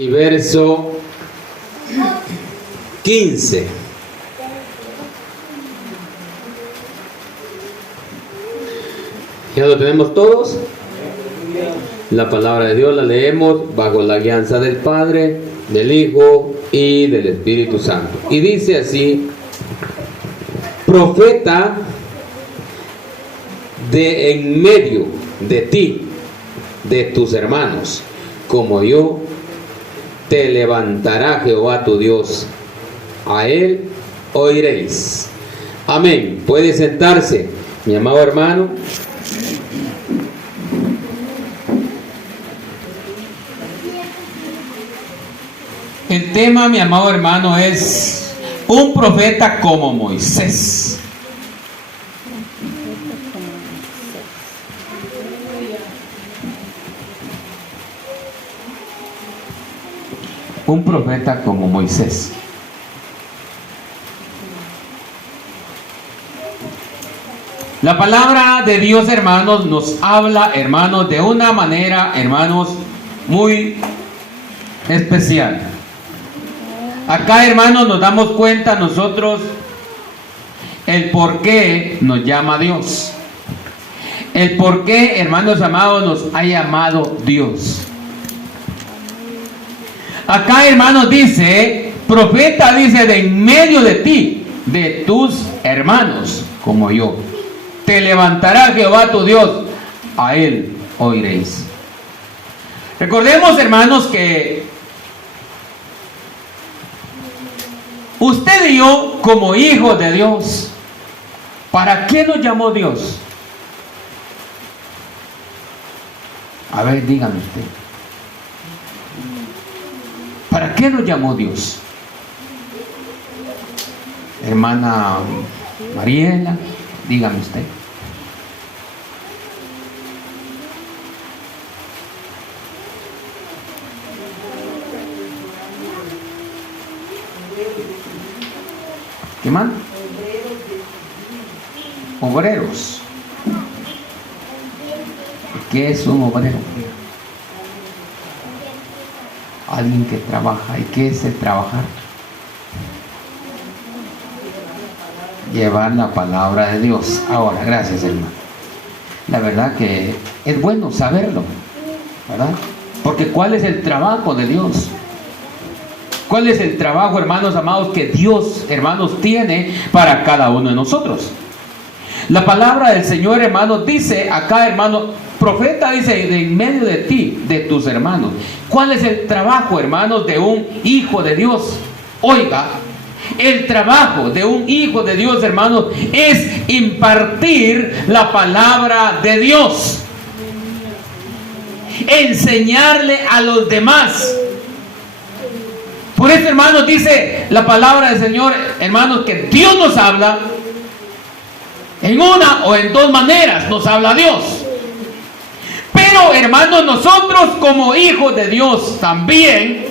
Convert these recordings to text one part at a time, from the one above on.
Y verso 15. ¿Ya lo tenemos todos? La palabra de Dios la leemos bajo la guianza del Padre, del Hijo y del Espíritu Santo. Y dice así: profeta de en medio de ti, de tus hermanos, como yo, te levantará Jehová tu Dios, a él oiréis. Amén. Puede sentarse, mi amado hermano. El tema, mi amado hermano, es un profeta como Moisés. Un profeta como Moisés. La palabra de Dios, hermanos, nos habla, hermanos, de una manera, hermanos, muy especial. Acá, hermanos, nos damos cuenta nosotros el por qué nos llama Dios. El por qué, hermanos amados, nos ha llamado Dios. Acá, hermanos, dice, profeta, dice, de en medio de ti, de tus hermanos, como yo. Te levantará Jehová tu Dios, a él oiréis. Recordemos, hermanos, que usted y yo, como hijos de Dios, ¿para qué nos llamó Dios? A ver, dígame usted. ¿Para qué nos llamó Dios? Hermana Mariela, dígame usted. ¿Qué más? Obreros. ¿Qué es un obrero? Alguien que trabaja. ¿Y qué es el trabajar? Llevar la palabra de Dios. Ahora, gracias, hermano. La verdad que es bueno saberlo, ¿verdad? Porque ¿cuál es el trabajo de Dios? ¿Cuál es el trabajo, hermanos amados, que Dios, hermanos, tiene para cada uno de nosotros? La palabra del Señor, hermanos, dice acá, hermano, profeta, dice, de en medio de ti, de tus hermanos. ¿Cuál es el trabajo, hermanos, de un hijo de Dios? Oiga, el trabajo de un hijo de Dios, hermanos, es impartir la palabra de Dios. Enseñarle a los demás. Por eso, hermanos, dice la palabra del Señor, hermanos, que Dios nos habla en una o en dos maneras. Nos habla Dios. Pero, hermanos, nosotros como hijos de Dios también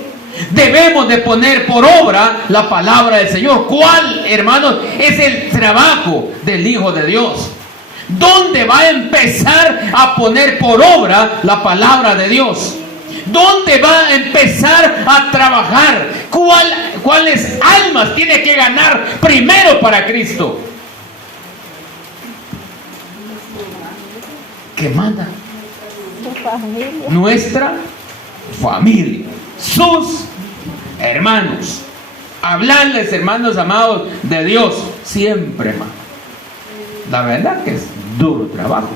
debemos de poner por obra la palabra del Señor. ¿Cuál, hermanos, es el trabajo del hijo de Dios? ¿Dónde va a empezar a poner por obra la palabra de Dios? ¿Dónde va a empezar a trabajar? ¿Cuáles almas tiene que ganar primero para Cristo? ¿Qué manda? Nuestra familia, sus hermanos. Hablarles, hermanos amados, de Dios siempre, hermano. La verdad que es duro trabajo.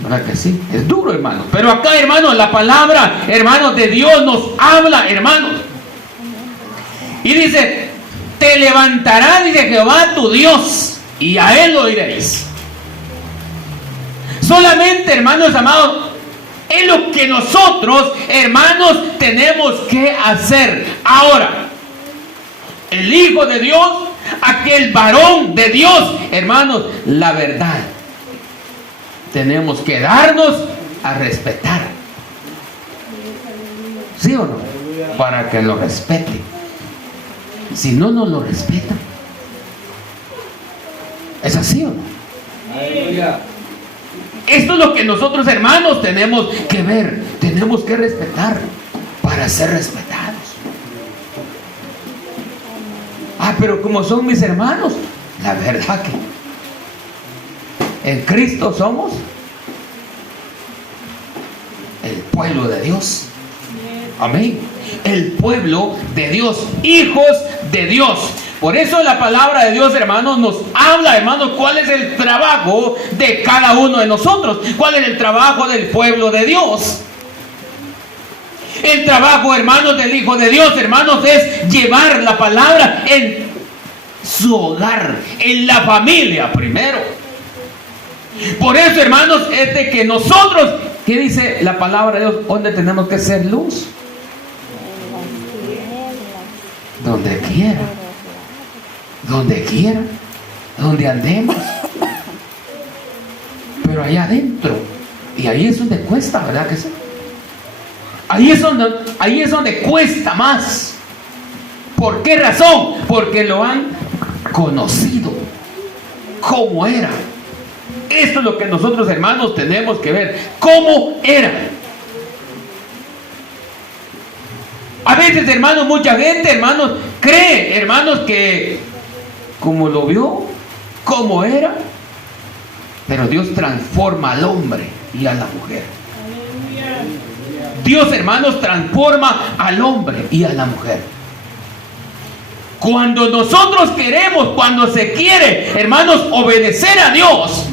¿Verdad que sí? Es duro, hermano. Pero acá, hermanos, la palabra, hermanos, de Dios nos habla, hermanos. Y dice, te levantará, dice Jehová tu Dios, y a él oiréis. Solamente, hermanos amados, es lo que nosotros, hermanos, tenemos que hacer. Ahora, el Hijo de Dios, aquel varón de Dios, hermanos, la verdad, tenemos que darnos a respetar. ¿Sí o no? Para que lo respete. Si no nos lo respeta, ¿es así o no? Esto es lo que nosotros, hermanos, tenemos que ver. tenemos que respetar para ser respetados. Pero como son mis hermanos, la verdad que en Cristo somos el pueblo de Dios. Amén. El pueblo de Dios, hijos de Dios. Por eso la palabra de Dios, hermanos, nos habla, hermanos, cuál es el trabajo de cada uno de nosotros. Cuál es el trabajo del pueblo de Dios. El trabajo, hermanos, del Hijo de Dios, hermanos, es llevar la palabra en su hogar, en la familia primero. Por eso, hermanos, es de que nosotros, ¿qué dice la palabra de Dios? ¿Dónde tenemos que ser luz? Donde quiera. Donde quiera. Donde andemos. Pero allá adentro. Y ahí es donde cuesta, ¿verdad que sí? Ahí es donde cuesta más. ¿Por qué razón? Porque lo han conocido. ¿Cómo era? Esto es lo que nosotros, hermanos, tenemos que ver. ¿Cómo era? A veces, hermanos, mucha gente, hermanos, cree, hermanos, que como lo vio, cómo era. Pero Dios transforma al hombre y a la mujer. Dios, hermanos, transforma al hombre y a la mujer. Cuando nosotros queremos, cuando se quiere, hermanos, obedecer a Dios,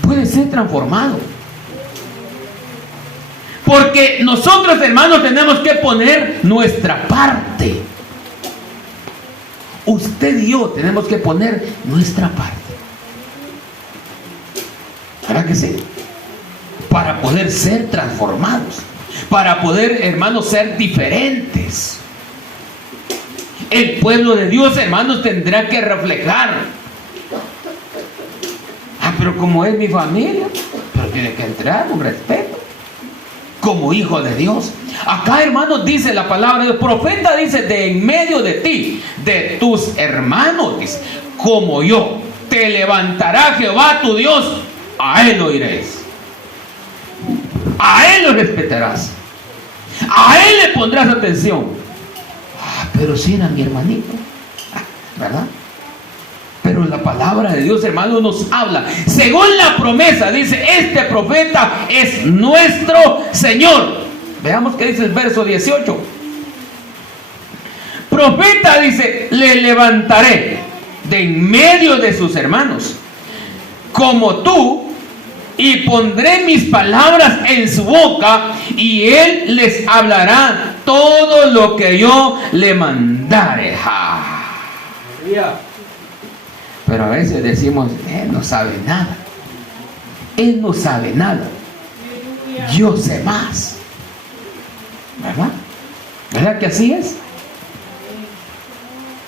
puede ser transformado. Porque nosotros, hermanos, tenemos que poner nuestra parte. Usted y yo tenemos que poner nuestra parte. ¿Verdad que sí? Para poder ser transformados, para poder, hermanos, ser diferentes. El pueblo de Dios, hermanos, tendrá que reflejar. Pero como es mi familia, pero tiene que entrar un respeto como hijo de Dios. Acá, hermanos, dice la palabra del profeta, dice, de en medio de ti, de tus hermanos, dice, como yo, te levantará Jehová tu Dios, a él oiréis. A él lo respetarás. A él le pondrás atención. Pero si era mi hermanito, ¿verdad? Pero la palabra de Dios, hermano, nos habla. Según la promesa, dice, este profeta es nuestro Señor. Veamos qué dice el verso 18. Profeta, dice, le levantaré de en medio de sus hermanos, como tú, y pondré mis palabras en su boca, y él les hablará todo lo que yo le mandare. Pero a veces decimos, él no sabe nada. Él no sabe nada. Yo sé más. ¿Verdad? ¿Verdad que así es?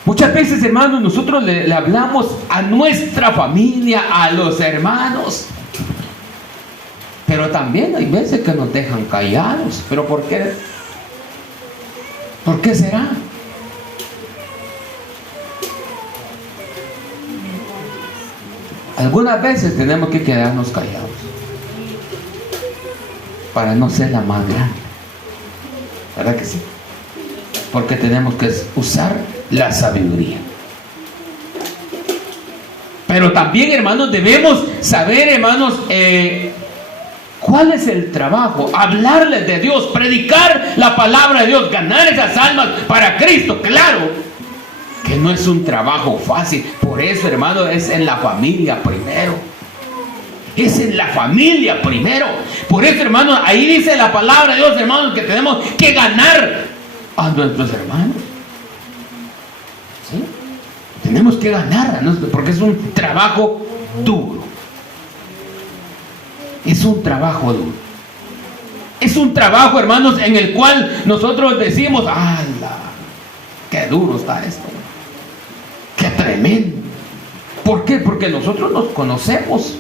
Muchas veces, hermanos, nosotros le hablamos a nuestra familia, a los hermanos. Pero también hay veces que nos dejan callados. ¿Pero por qué? ¿Por qué será? Algunas veces tenemos que quedarnos callados para no ser la más grande. ¿Verdad que sí? Porque tenemos que usar la sabiduría. Pero también, hermanos, debemos saber, hermanos, ¿cuál es el trabajo? Hablarles de Dios, predicar la palabra de Dios, ganar esas almas para Cristo. Claro que no es un trabajo fácil. Por eso, hermano, es en la familia primero. Es en la familia primero. Por eso, hermano, ahí dice la palabra de Dios, hermanos, que tenemos que ganar a nuestros hermanos. ¿Sí? Tenemos que ganar, porque es un trabajo duro. Es un trabajo duro. Es un trabajo, hermanos, en el cual nosotros decimos, ¡ala! ¡Qué duro está esto! ¡Qué tremendo! ¿Por qué? Porque nosotros nos conocemos,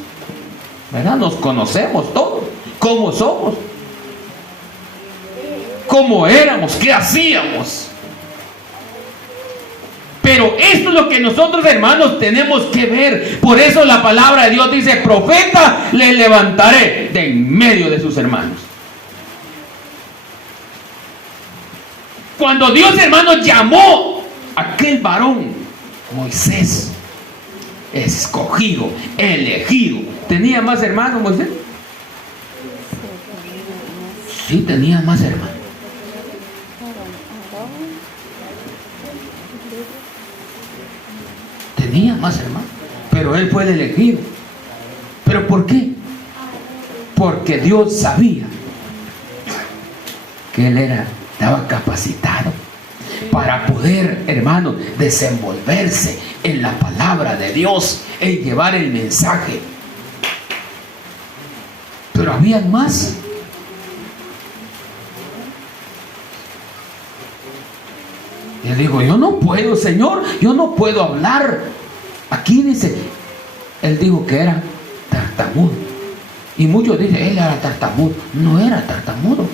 ¿verdad? Nos conocemos todos. ¿Cómo somos? ¿Cómo éramos? ¿Qué hacíamos? Pero esto es lo que nosotros, hermanos, tenemos que ver. Por eso la palabra de Dios dice, profeta le levantaré de en medio de sus hermanos. Cuando Dios, hermanos, llamó a aquel varón, Moisés, escogido, elegido, ¿tenía más hermanos Moisés? Sí, tenía más hermanos. Tenía más hermanos, pero él fue el elegido. ¿Pero por qué? Porque Dios sabía que él estaba capacitado para poder, hermano, desenvolverse en la palabra de Dios, en llevar el mensaje. Pero había más. Y él dijo, yo no puedo, Señor, yo no puedo hablar. Aquí dice, él dijo que era tartamudo. Y muchos dicen, él era tartamudo. No era tartamudo.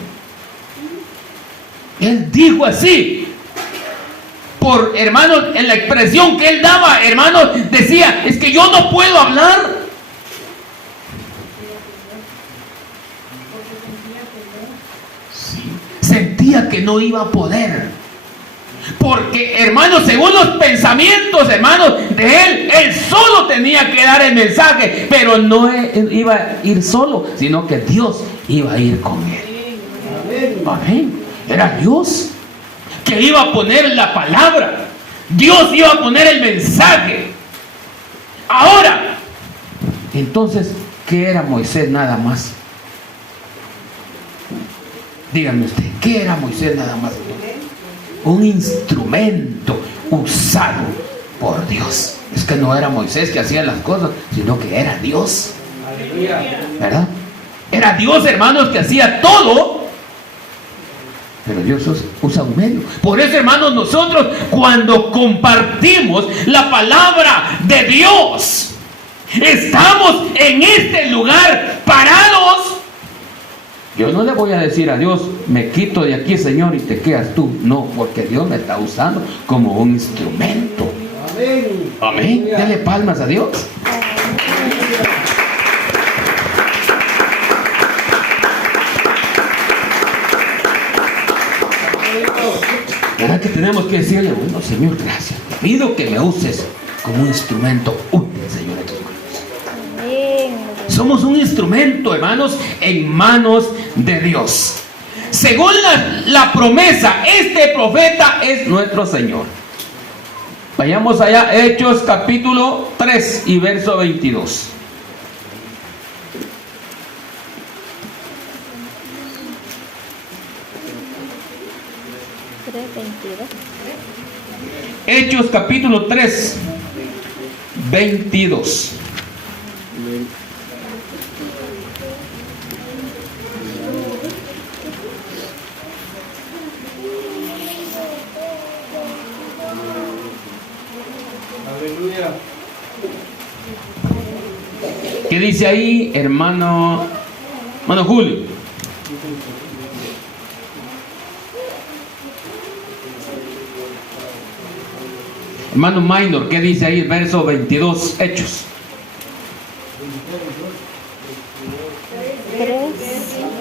Él dijo así. Por, hermanos, en la expresión que él daba, hermanos, decía, es que yo no puedo hablar. Sí, sentía que no iba a poder. Porque, hermanos, según los pensamientos, hermanos, de él solo tenía que dar el mensaje, pero no iba a ir solo, sino que Dios iba a ir con él. Amén. Era Dios que iba a poner la palabra. Dios iba a poner el mensaje. Ahora, entonces, ¿qué era Moisés nada más? Díganme usted, ¿qué era Moisés nada más? Un instrumento usado por Dios. Es que no era Moisés que hacía las cosas, sino que era Dios. ¿Verdad? Era Dios, hermanos, que hacía todo. Pero Dios usa un medio. Por eso, hermanos, nosotros cuando compartimos la palabra de Dios, estamos en este lugar parados. Yo no le voy a decir a Dios, me quito de aquí, Señor, y te quedas tú. No, porque Dios me está usando como un instrumento. Amén. Amén. Dele palmas a Dios. ¿Verdad que tenemos que decirle, bueno, Señor, gracias? Te pido que me uses como un instrumento útil, Señor. Somos un instrumento, hermanos, en manos de Dios. Según la promesa, este profeta es nuestro Señor. Vayamos allá, Hechos capítulo 3 y verso 22. Hechos capítulo 3, 22. ¿Qué dice ahí, hermano Julio? Hermano Minor, ¿qué dice ahí el verso 22, Hechos?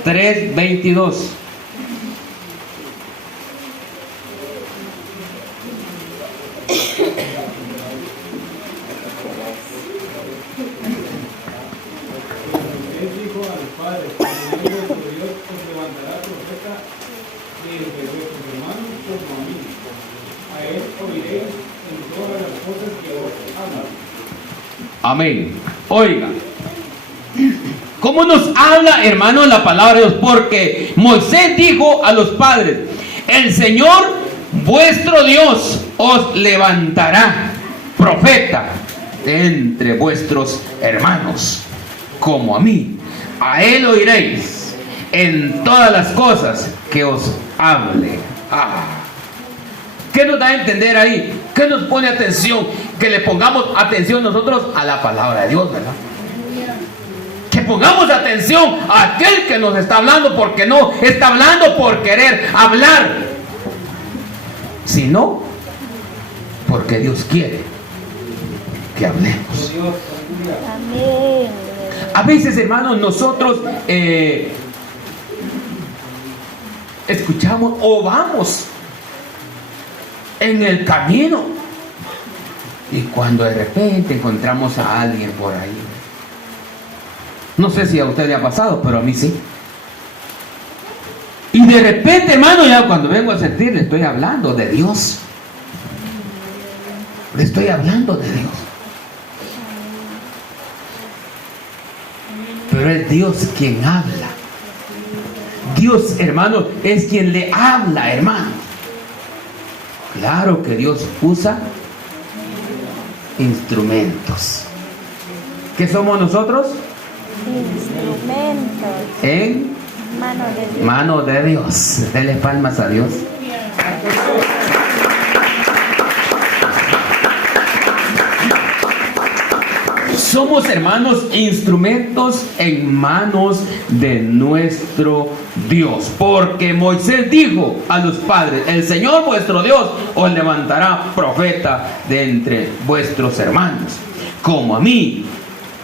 3:22. Amén. Oiga, ¿cómo nos habla, hermano, la palabra de Dios? Porque Moisés dijo a los padres, el Señor vuestro Dios os levantará profeta de entre vuestros hermanos, como a mí. A él oiréis en todas las cosas que os hable. ¿Qué nos da a entender ahí? ¿Qué nos pone atención? Que le pongamos atención nosotros a la palabra de Dios, ¿verdad? Que pongamos atención a aquel que nos está hablando, porque no está hablando por querer hablar, sino porque Dios quiere que hablemos. A veces, hermanos, nosotros escuchamos o vamos en el camino. Y cuando de repente encontramos a alguien por ahí, no sé si a usted le ha pasado, pero a mí sí. Y de repente, hermano, ya cuando vengo a sentir, le estoy hablando de Dios. Le estoy hablando de Dios. Pero es Dios quien habla. Dios, hermano, es quien le habla, hermano. Claro que Dios usa instrumentos. ¿Qué somos nosotros? Instrumentos. En Mano de Dios. mano de Dios. Dele palmas a Dios. Somos, hermanos, instrumentos en manos de nuestro Dios. Porque Moisés dijo a los padres: el Señor vuestro Dios os levantará profeta de entre vuestros hermanos. Como a mí,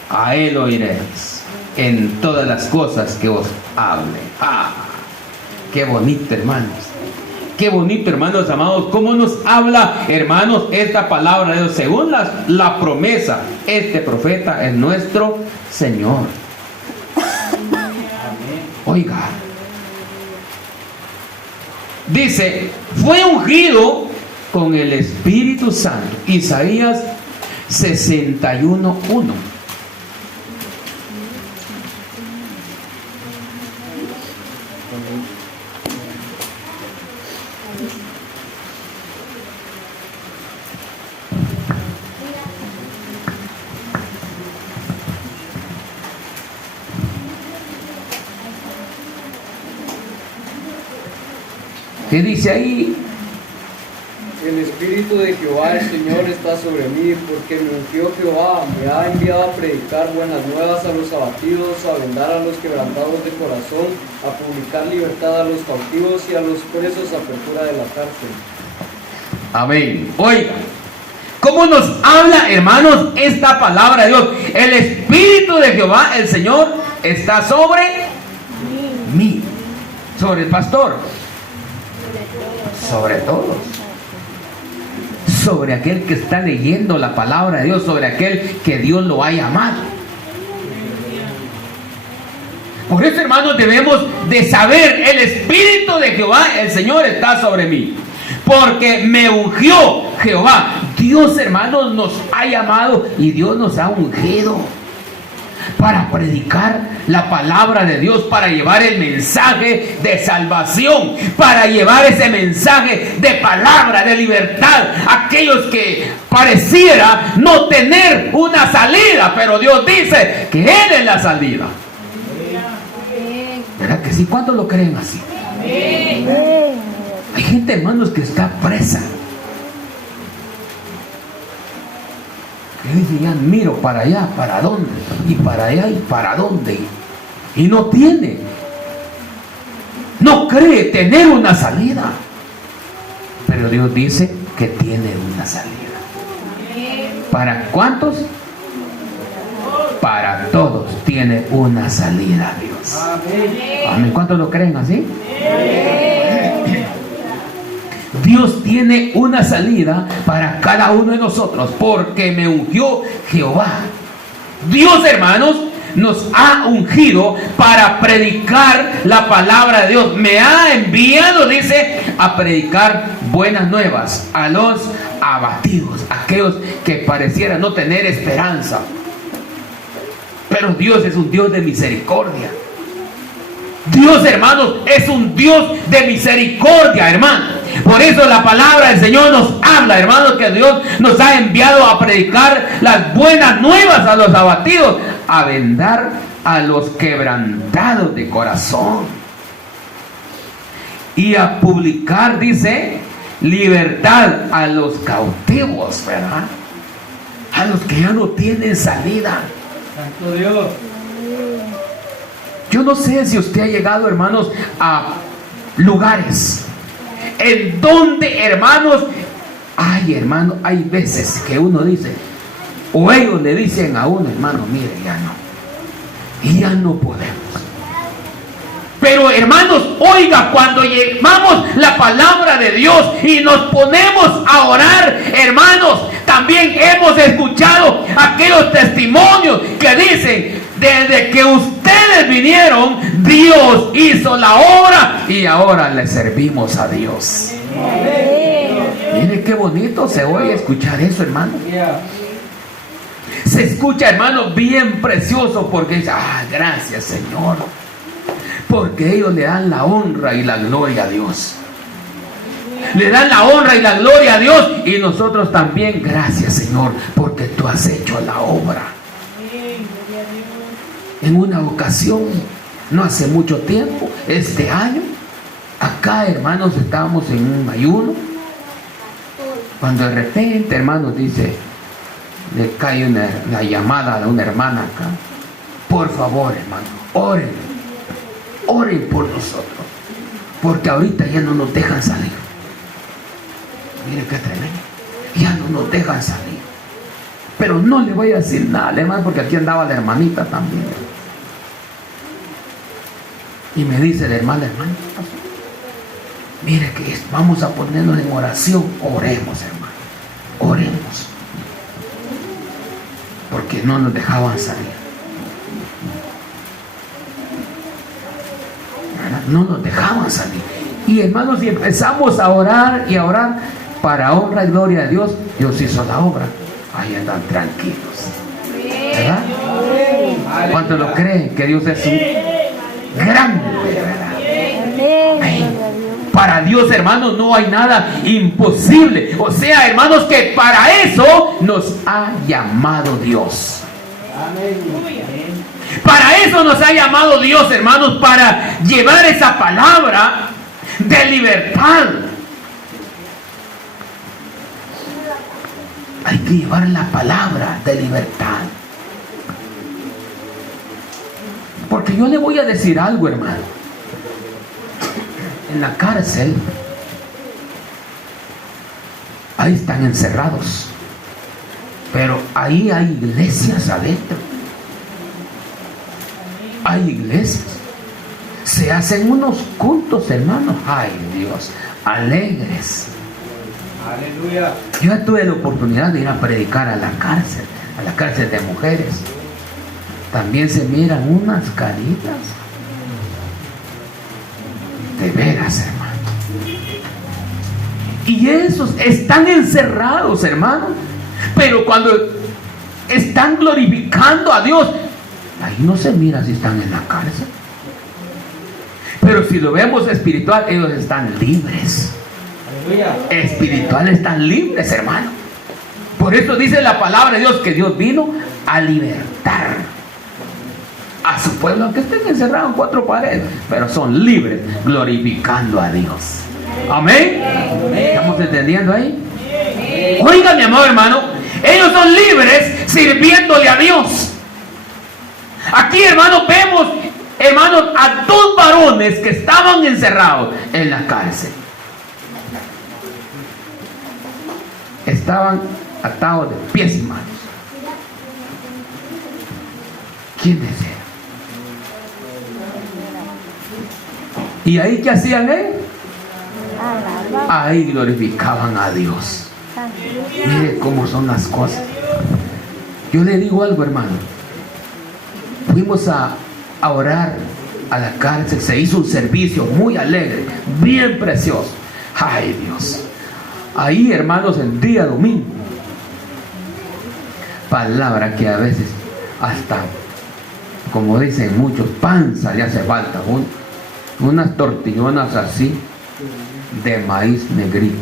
a él oiréis en todas las cosas que os hable. ¡Ah! ¡Qué bonito, hermanos! Qué bonito, hermanos amados, cómo nos habla, hermanos, esta palabra de Dios. Según la promesa, este profeta es nuestro Señor. Oiga, dice, fue ungido con el Espíritu Santo. Isaías 61:1. ¿Qué dice ahí? El Espíritu de Jehová el Señor está sobre mí, porque me ungió Jehová, me ha enviado a predicar buenas nuevas a los abatidos, a vendar a los quebrantados de corazón, a publicar libertad a los cautivos y a los presos, apertura de la cárcel. Amén. Oiga, ¿cómo nos habla, hermanos, esta palabra de Dios? El Espíritu de Jehová, el Señor, está sobre mí. Sobre el pastor. Sobre todos. Sobre aquel que está leyendo la palabra de Dios, sobre aquel que Dios lo ha llamado. Por eso, hermanos, debemos de saber: el Espíritu de Jehová, el Señor, está sobre mí, porque me ungió Jehová. Dios, hermanos, nos ha llamado y Dios nos ha ungido para predicar la palabra de Dios, para llevar el mensaje de salvación, para llevar ese mensaje de palabra, de libertad, a aquellos que pareciera no tener una salida, pero Dios dice que Él es la salida. ¿Verdad que sí? ¿Cuántos lo creen así? Hay gente, hermanos, que está presa, que dice: ya miro para allá, ¿para dónde? Y para allá, ¿y para dónde? Y no tiene, no cree tener una salida. Pero Dios dice que tiene una salida. ¿Para cuántos? Para todos tiene una salida, Dios. Amén. ¿Cuántos lo creen así? Dios tiene una salida para cada uno de nosotros, porque me ungió Jehová. Dios, hermanos, nos ha ungido para predicar la palabra de Dios. Me ha enviado, dice, a predicar buenas nuevas a los abatidos, aquellos que parecieran no tener esperanza. Pero Dios es un Dios de misericordia. Dios, hermanos, es un Dios de misericordia, hermano. Por eso la palabra del Señor nos habla, hermanos, que Dios nos ha enviado a predicar las buenas nuevas a los abatidos, a vendar a los quebrantados de corazón y a publicar, dice, libertad a los cautivos, ¿verdad? A los que ya no tienen salida. Santo Dios. Yo no sé si usted ha llegado, hermanos, a lugares en donde, hermanos, hermano, hay veces que uno dice, o ellos le dicen a uno: hermano, mire, ya no, y ya no podemos. Pero, hermanos, oiga, cuando llevamos la palabra de de Dios y nos ponemos a orar, hermanos, también hemos escuchado aquellos testimonios que dicen: desde que ustedes vinieron, Dios hizo la obra y ahora le servimos a Dios. Mire qué bonito se oye escuchar eso, hermano. Se escucha, hermano, bien precioso, porque dice: gracias, Señor, porque ellos le dan la honra y la gloria a Dios. Le dan la honra y la gloria a Dios, y nosotros también: gracias, Señor, porque tú has hecho la obra. En una ocasión, no hace mucho tiempo, este año, acá, hermanos, estábamos en un ayuno, cuando de repente, hermanos, dice, le cae la llamada de una hermana acá: por favor, hermano, oren por nosotros, porque ahorita ya no nos dejan salir. Mire qué tremendo, ya no nos dejan salir. Pero no le voy a decir nada, hermano, porque aquí andaba la hermanita también. Y me dice la hermana: mire que vamos a ponernos en oración. Oremos, hermano, oremos, porque no nos dejaban salir. No nos dejaban salir. Y, hermanos, si empezamos a orar y a orar para honra y gloria de Dios, Dios hizo la obra. Ahí andan tranquilos, ¿verdad? ¿Cuántos lo creen que Dios es un grande, verdad? Para Dios, hermanos, no hay nada imposible. O sea, hermanos, que para eso nos ha llamado Dios. Para eso nos ha llamado Dios, hermanos, para llevar esa palabra de libertad. Hay que llevar la palabra de libertad. Porque yo le voy a decir algo, hermano. En la cárcel, ahí están encerrados, pero ahí hay iglesias adentro. Hay iglesias. Se hacen unos cultos, hermanos. Ay, Dios, alegres. Aleluya. Yo tuve la oportunidad de ir a predicar a la cárcel de mujeres. También se miran unas caritas. De veras, hermano. Y esos están encerrados, hermano. Pero cuando están glorificando a Dios, ahí no se mira si están en la cárcel. Pero si lo vemos espiritual, ellos están libres. Espiritual están libres, hermano. Por eso dice la palabra de Dios que Dios vino a libertar a su pueblo, aunque estén encerrados en cuatro paredes, pero son libres, glorificando a Dios. Amén. ¿Estamos entendiendo ahí? Oiga, mi amado hermano, ellos son libres sirviéndole a Dios. Aquí, hermanos, vemos, hermanos, a dos varones que estaban encerrados en la cárcel. Estaban atados de pies y manos. ¿Quién desea? ¿Y ahí qué hacían ellos? Ahí glorificaban a Dios. Mire cómo son las cosas. Yo le digo algo, hermano. Fuimos a orar a la cárcel. Se hizo un servicio muy alegre, bien precioso. Ay, Dios. Ahí, hermanos, el día domingo, palabra que a veces hasta, como dicen muchos, panza le hace falta. Unas tortillonas así de maíz negrito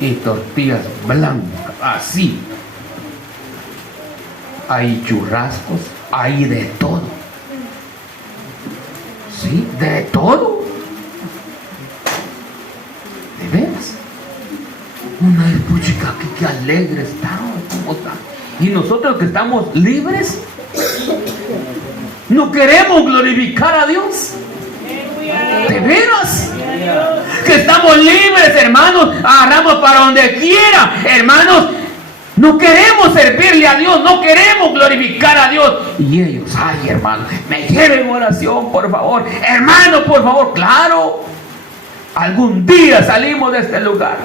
y tortillas blancas así. Hay churrascos, hay de todo. Sí, de todo. De veras. Una puchica, qué alegre estamos. Y nosotros que estamos libres, no queremos glorificar a Dios. De veras. Que estamos libres, hermanos. Agarramos para donde quiera, hermanos. No queremos servirle a Dios, no queremos glorificar a Dios. Y ellos, ay, hermano, me lleven oración, por favor. Hermano, por favor, claro. Algún día salimos de este lugar.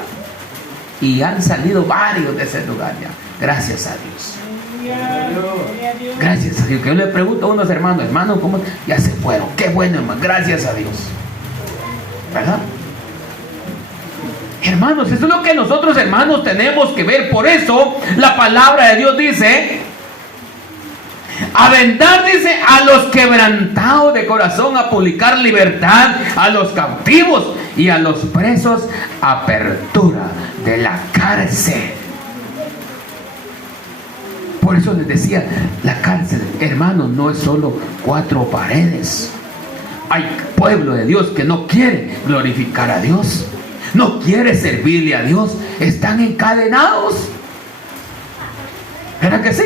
Y han salido varios de ese lugar ya. Gracias a Dios. Gracias a Dios. Que yo le pregunto a unos hermanos, ¿cómo? Ya se fueron. Qué bueno, hermano. Gracias a Dios. ¿Verdad? Hermanos, eso es lo que nosotros, hermanos, tenemos que ver. Por eso la palabra de Dios dice: a vendar, dice, a los quebrantados de corazón, a publicar libertad a los cautivos y a los presos, apertura de la cárcel. Por eso les decía, la cárcel, hermanos, no es solo 4 paredes. Hay pueblo de Dios que no quiere glorificar a Dios, no quiere servirle a Dios, están encadenados. ¿Verdad que sí?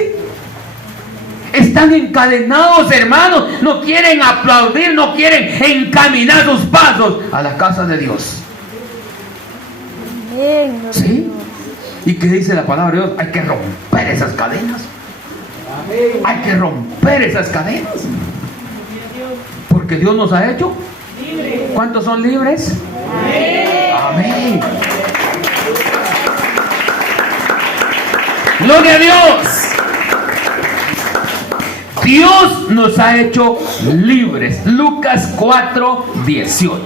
Están encadenados, hermanos, no quieren aplaudir, no quieren encaminar sus pasos a la casa de Dios. ¿Sí? ¿Y qué dice la palabra de Dios? Hay que romper esas cadenas. Hay que romper esas cadenas. Porque Dios nos ha hecho. ¿Cuántos son libres? Amén. Gloria a Dios. Dios nos ha hecho libres. Lucas 4:18.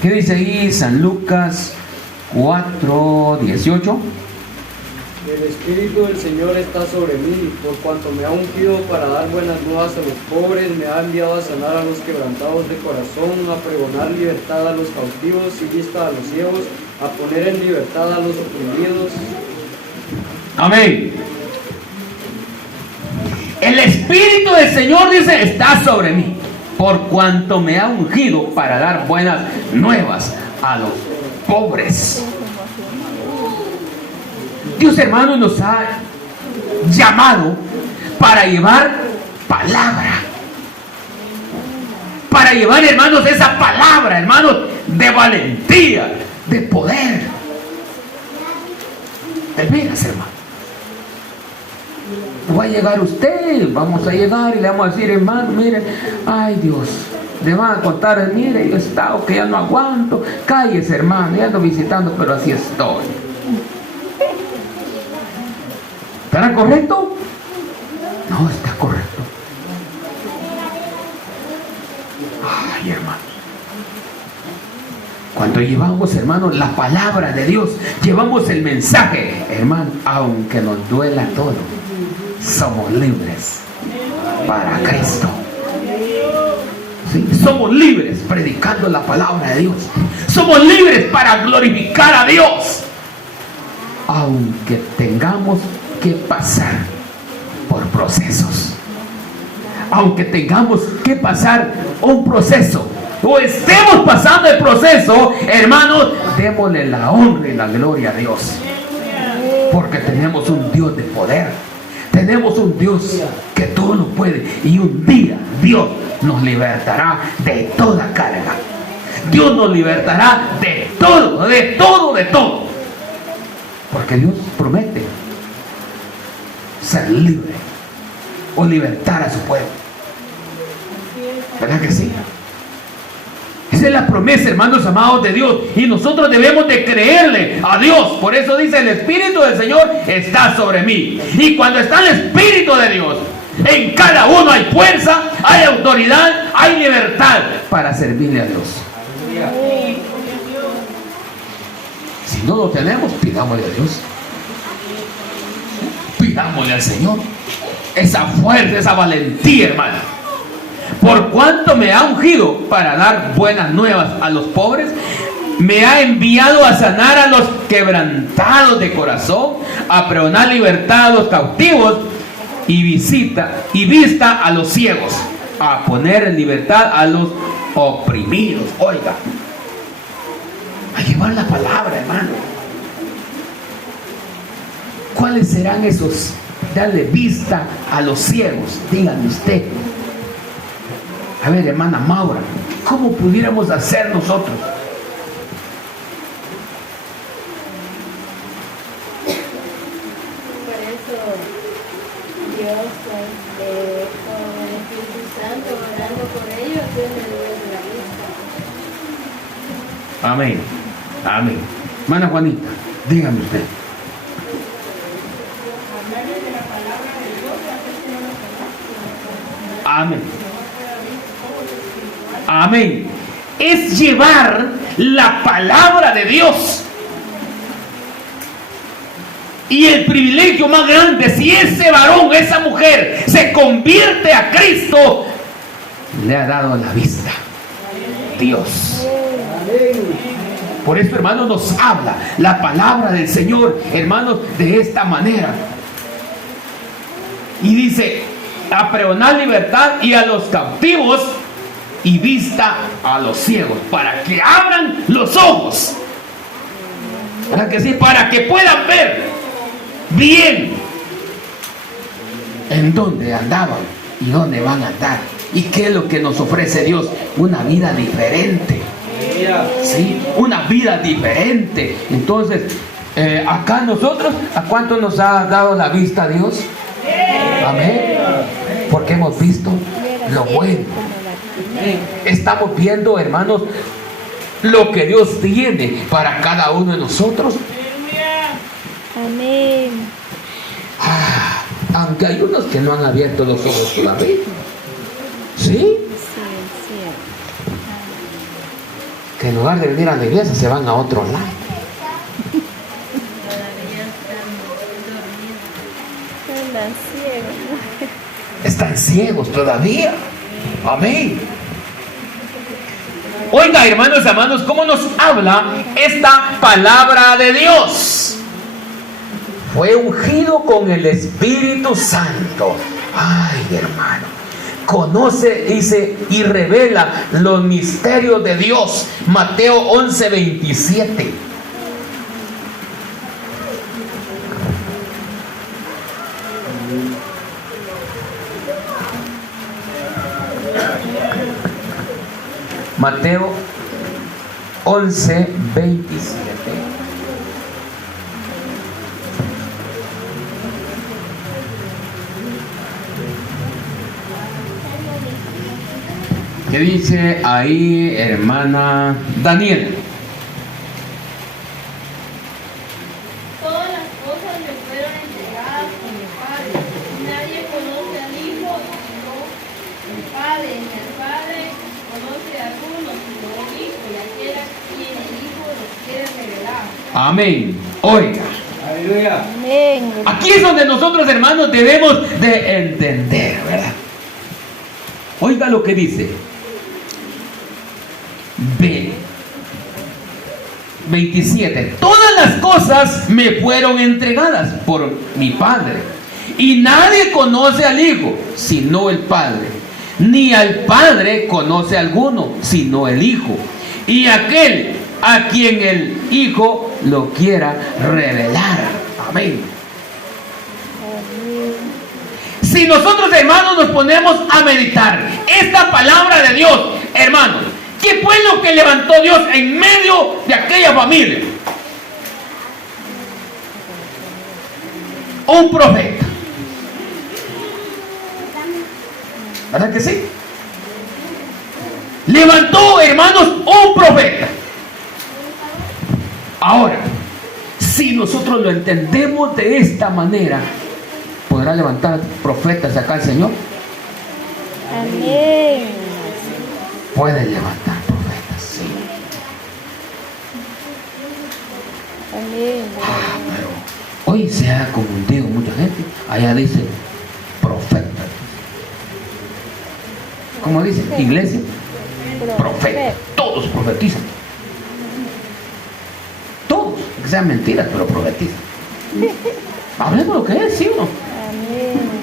¿Qué dice ahí San Lucas 4:18? El Espíritu del Señor está sobre mí, por cuanto me ha ungido para dar buenas nuevas a los pobres, me ha enviado a sanar a los quebrantados de corazón, a pregonar libertad a los cautivos y vista a los ciegos, a poner en libertad a los oprimidos. Amén. El Espíritu del Señor, dice, está sobre mí, por cuanto me ha ungido para dar buenas nuevas a los pobres. Dios, hermano, nos ha llamado para llevar palabra. Para llevar, hermanos, esa palabra, hermanos, de valentía, de poder. De veras, hermano. Va a llegar usted, vamos a llegar y le vamos a decir, hermano, mire, ay Dios, le van a contar, mire, yo he estado que ya no aguanto, cállese, hermano, ya ando visitando, pero así estoy. ¿Estará correcto? No está correcto. Ay, hermano. Cuando llevamos, hermano, la palabra de Dios, llevamos el mensaje, hermano, aunque nos duela todo, somos libres para Cristo. ¿Sí? Somos libres predicando la palabra de Dios. Somos libres para glorificar a Dios, aunque tengamos que pasar por procesos, aunque tengamos que pasar un proceso o estemos pasando el proceso, hermanos, démosle la honra y la gloria a Dios, porque tenemos un Dios de poder, tenemos un Dios que todo lo puede, y un día Dios nos libertará de toda carga. Dios nos libertará de todo, de todo, de todo, porque Dios promete ser libre o libertar a su pueblo. ¿Verdad que sí? Esa es la promesa, hermanos amados, de Dios, y nosotros debemos de creerle a Dios. Por eso dice, el Espíritu del Señor está sobre mí. Y cuando está el Espíritu de Dios, en cada uno hay fuerza, hay autoridad, hay libertad para servirle a Dios. Si no lo tenemos, pidámosle a Dios. Pidámosle al Señor esa fuerza, esa valentía, hermano. Por cuanto me ha ungido para dar buenas nuevas a los pobres, me ha enviado a sanar a los quebrantados de corazón, a pregonar libertad a los cautivos y vista a los ciegos, a poner en libertad a los oprimidos. Oiga, a llevar la palabra, hermano. ¿Cuáles serán esos? Darle vista a los ciegos, díganme usted. A ver, hermana Maura, ¿cómo pudiéramos hacer nosotros? Por eso Dios, con el Espíritu Santo, orando por ellos, Dios me devuelve la vista. Amén. Amén. Hermana Juanita, dígame usted. Amén. Amén. Es llevar la palabra de Dios. Y el privilegio más grande, si ese varón, esa mujer se convierte a Cristo, le ha dado la vista Dios. Por eso, hermanos, nos habla la palabra del Señor, hermanos, de esta manera. Y dice: a pregonar libertad y a los cautivos, y vista a los ciegos, para que abran los ojos. ¿Verdad que sí? Para que puedan ver bien en dónde andaban y dónde van a andar. ¿Y qué es lo que nos ofrece Dios? Una vida diferente. ¿Sí? Una vida diferente. Entonces, acá nosotros, ¿a cuánto nos ha dado la vista Dios? Amén. Porque hemos visto lo bueno. Estamos viendo, hermanos, lo que Dios tiene para cada uno de nosotros. Amén. Aunque hay unos que no han abierto los ojos todavía. ¿Sí? Sí. Que en lugar de venir a la iglesia se van a otro lado. Están ciegos todavía. Amén. Oiga, hermanos y hermanos, ¿cómo nos habla esta palabra de Dios? Fue ungido con el Espíritu Santo. Ay, hermano. Conoce, dice, y revela los misterios de Dios. Mateo 11:27. Mateo 11:27. ¿Qué dice ahí, hermana Daniel? Todas las cosas me fueron entregadas por mi Padre. Nadie conoce al Hijo sino el Padre. Ni el Padre conoce a alguno sino el Hijo, y aquel a quien el Hijo los quiere revelar. Amén. Oiga. Aleluya. Amén. Aquí es donde nosotros, hermanos, debemos de entender, ¿verdad? Oiga lo que dice. 27. Todas las cosas me fueron entregadas por mi Padre. Y nadie conoce al Hijo sino el Padre. Ni al Padre conoce alguno sino el Hijo. Y aquel a quien el Hijo lo quiera revelar. Amén. Si nosotros, hermanos, nos ponemos a meditar esta palabra de Dios, hermanos, ¿qué fue lo que levantó Dios en medio de aquella familia? Un profeta. ¿Verdad que sí? Levantó, hermanos, un profeta. Ahora, si nosotros lo entendemos de esta manera, ¿podrá levantar profetas acá el Señor? Amén. Puede levantar profetas, sí. Amén. Pero hoy se ha confundido mucha gente. Allá dice profeta. ¿Cómo dice? Iglesia, profeta. Todos profetizan. Todos, que sean mentiras, pero profetizan. Hablemos lo que es, ¿sí o no? Amén.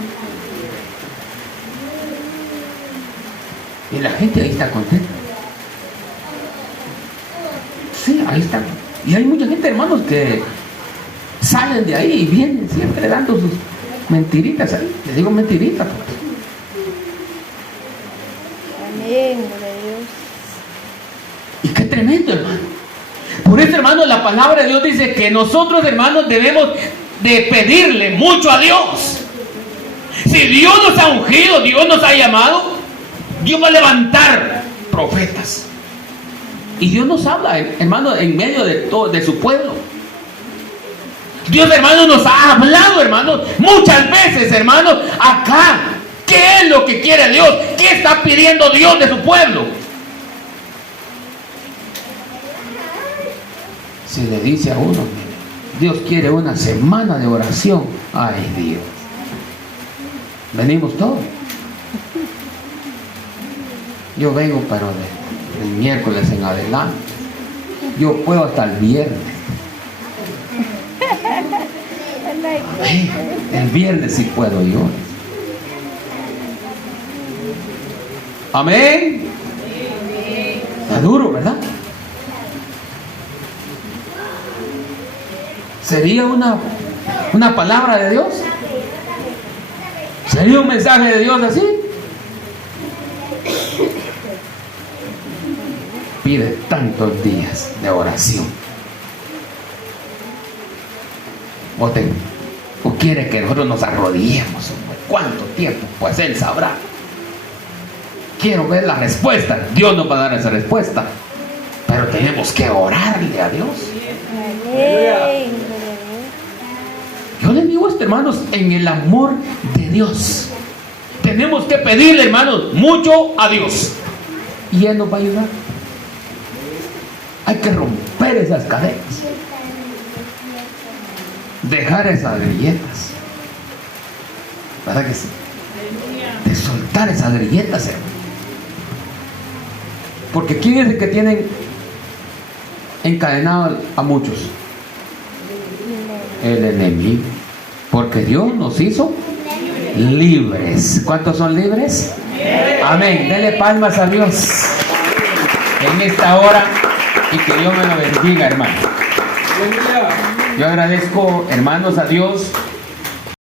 Y la gente ahí está contenta. Sí, ahí está. Y hay mucha gente, hermanos, que salen de ahí y vienen siempre dando sus mentiritas ahí. Les digo mentiritas. Porque Amén, gloria a Dios. Y qué tremendo, hermano. Por eso, hermano, la palabra de Dios dice que nosotros, hermanos, debemos de pedirle mucho a Dios. Si Dios nos ha ungido, Dios nos ha llamado, Dios va a levantar profetas. Y Dios nos habla, hermano, en medio de todo, de su pueblo. Dios, hermano, nos ha hablado, hermano, muchas veces, hermano, acá. ¿Qué es lo que quiere Dios? ¿Qué está pidiendo Dios de su pueblo? Si le dice a uno, Dios quiere una semana de oración, ay Dios, venimos todos. Yo vengo, pero del miércoles en adelante. Yo puedo hasta el viernes. Ay, el viernes sí puedo yo. Amén. Está duro, ¿verdad? ¿Sería una palabra de Dios? ¿Sería un mensaje de Dios así? Pide tantos días de oración. ¿O quiere que nosotros nos arrodillemos? ¿Cuánto tiempo? Pues Él sabrá. Quiero ver la respuesta. Dios nos va a dar esa respuesta. Pero tenemos que orarle a Dios. Amén. Yo les digo esto, hermanos, en el amor de Dios. Tenemos que pedirle, hermanos, mucho a Dios. Y Él nos va a ayudar. Hay que romper esas cadenas. Dejar esas grilletas. ¿Verdad que sí? De soltar esas grilletas, hermano. Porque ¿quién es el que tienen encadenado a muchos? El enemigo. Porque Dios nos hizo libres. ¿Cuántos son libres? Amén. Dele palmas a Dios en esta hora y que Dios me lo bendiga, hermano. Yo agradezco, hermanos, a Dios